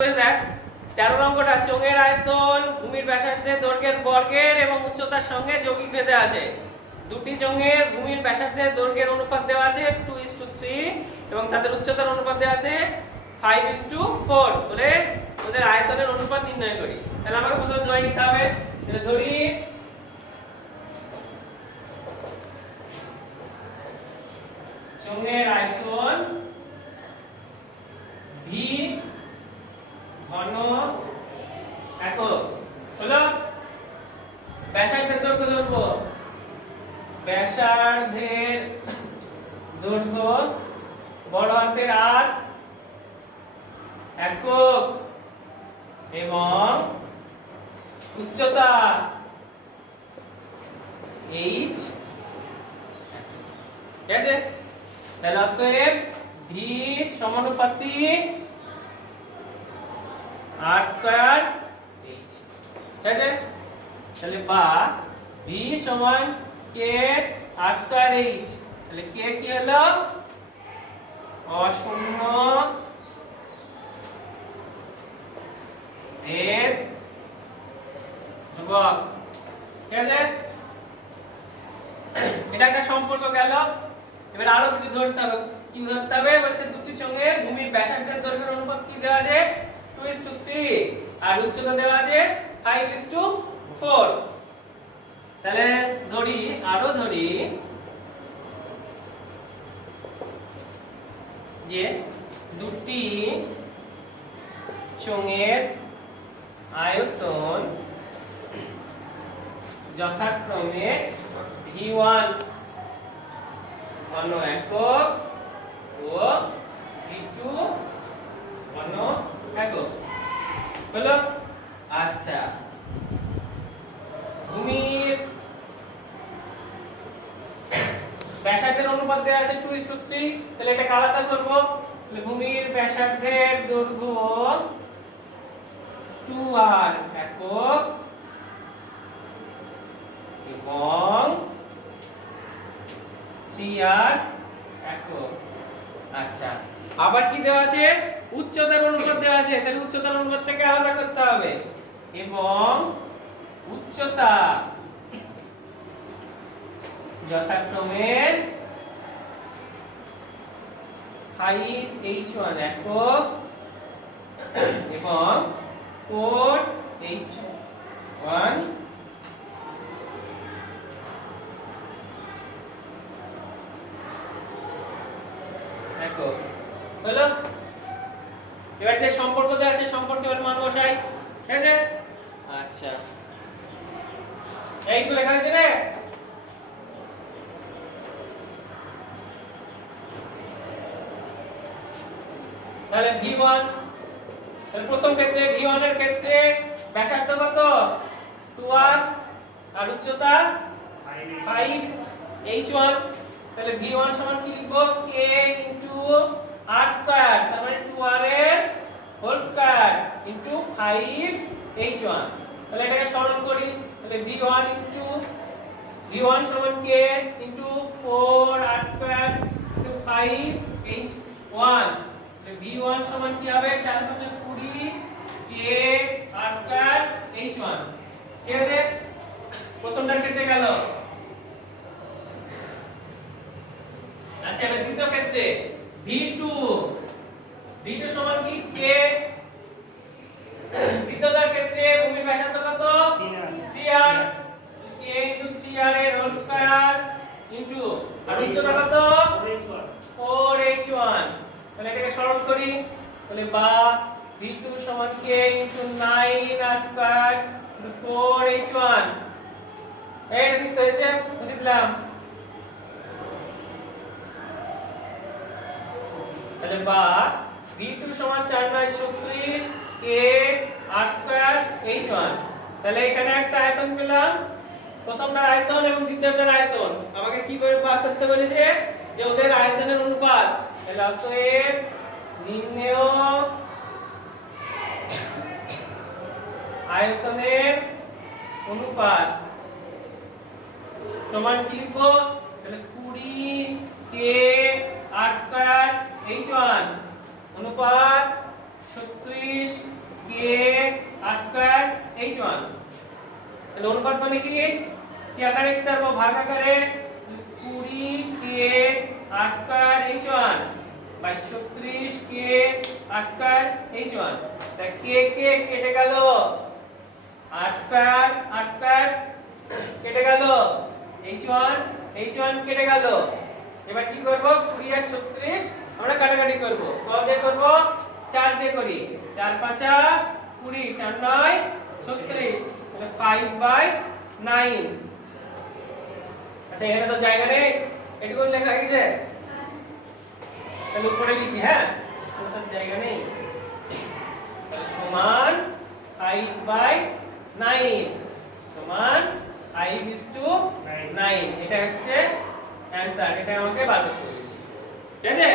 13 অঙ্কটা চোঙের আয়তন ভূমির ব্যাসার্ধের দৈর্ঘ্যের বর্গের এবং উচ্চতার সঙ্গে যৌগিক ভেদে আছে। দুটি চোঙের ভূমির ব্যাসার্ধের দৈর্ঘ্যের অনুপাত দেওয়া আছে 2:3 এবং তাদের উচ্চতার অনুপাত দেওয়া আছে 5:4 করে ওদের আয়তনের অনুপাত নির্ণয় করি। তাহলে আমাকে প্রথমে ধরে নিতে হবে, তাহলে ধরি চোঙের আয়তন v ঘন একক হলো। ব্যাসার্ধের দৈর্ঘ্য ধরবো, ব্যাসার্ধের দৈর্ঘ্য বড় হাতের আর একক এবং উচ্চতা h, ঠিক আছে? তাহলে অতএব v সমানুপাতি r স্কয়ার h, ঠিক আছে? তাহলে বা v সমান k r স্কয়ার h, তাহলে k কি হলো? অশূন্য এর ধ্রুবক, ঠিক আছে? এটা একটা সম্পর্ক গেল। এবার আরো কিছু ধরতে হবে। কি ধরতে হবে বলেছে, দুটি চোঙের ভূমির ব্যাসার্ধের দৈর্ঘ্যের অনুপাত কি দেওয়া আছে 2:3 আর উচ্চতা দেওয়া আছে 5:4। তাহলে ধরি যে দুটি চোঙের আয়তন যথাক্রমে v1 ঘন একক ও v2 ঘন একক হলো। আচ্ছা, ভূমির ব্যাসার্ধের অনুপাত দেওয়া আছে 2:3, তাহলে এটা আলাদা করব। তাহলে ভূমির ব্যাসার্ধের দৈর্ঘ্য 2r একক এবং 3r একক। আচ্ছা, আবার কি দেওয়া আছে? উচ্চতার অনুপাত দেওয়া আছে, তাহলে উচ্চতার অনুপাতটাকে আলাদা করতে হবে। এবং উচ্চতা যথাক্রমে 5h1 একক এবং 4h1 একক হলো। এবার যে সম্পর্ক দেওয়া আছে সম্পর্কে এবার মান বসাই, ঠিক আছে? আচ্ছা, এইগুলো লেখা আছে রে। তাহলে v1, তাহলে প্রথম ক্ষেত্রে v1 এর ক্ষেত্রে ব্যাসার্ধ কত? 2r আর উচ্চতা 5h1। তাহলে v1 সমান কি লিখবো? k r স্কয়ার, তার মানে 2r এর হোল স্কয়ার ইনটু 5h1। তাহলে এটাকে সরল করি। তাহলে v1 সমান k into 4r square into 5h1। v1 সমান কি হবে? 4 5 20 k r স্কয়ার h1, ঠিক আছে? প্রথমটার ক্ষেত্রে গেল। আচ্ছা, এবার দ্বিতীয় ক্ষেত্রে v2 সমান কি? k। দ্বিতীয়টার ক্ষেত্রে ভূমির ব্যাসার্ধ কত? 3r, k ইনটু 3r এর হোল স্কয়ার ইনটু আর উচ্চতা কত? 4h1। তাহলে এটাকে সরল করি। তাহলে বা v2 সমান k into 9r square into 4h1। এটা কি হয়েছে? বুঝে দিলাম। তাহলে বা v2 সমান 4 9 36 k r স্কয়ার h1। তাহলে এখানে একটা আয়তন পেলাম, প্রথমটার আয়তন এবং দ্বিতীয়টার আয়তন। আমাকে কিভাবে বার করতে বলেছে? যে ওদের আয়তনের অনুপাত। তাহলে অতএব নির্ণেয় আয়তনের অনুপাত সমান কি লিখবো? তাহলে 20 k r স্কয়ার h1 অনুপাত 70 36 কে আর স্কয়ার h1। তাহলে অনুপাত মানে কি আকারে লিখতে পারবো? ভাগ আকারে 20 K R square h1 by 36 K R square h1। তাহলে কে কে কেটে গেল, আর স্কয়ার কেটে গেল, h1 কেটে গেল। এবার কি করব? 20 আর 36 আমরা কাটাকাটি করব। কত দিয়ে করব? 4 দিয়ে করি। 4 5 20, 4 9 36, তাহলে 5/9। আচ্ছা এখানে তো জায়গা নেই, এটুকু লেখা গেছে, তাহলে উপরে লিখি। হ্যাঁ, তো জায়গা নেই, তাহলে সমান 5/9 সমান 5:9। এটা হচ্ছে অ্যানসার, এটা আমাকে বার করতে হয়েছে। ঠিক আছে?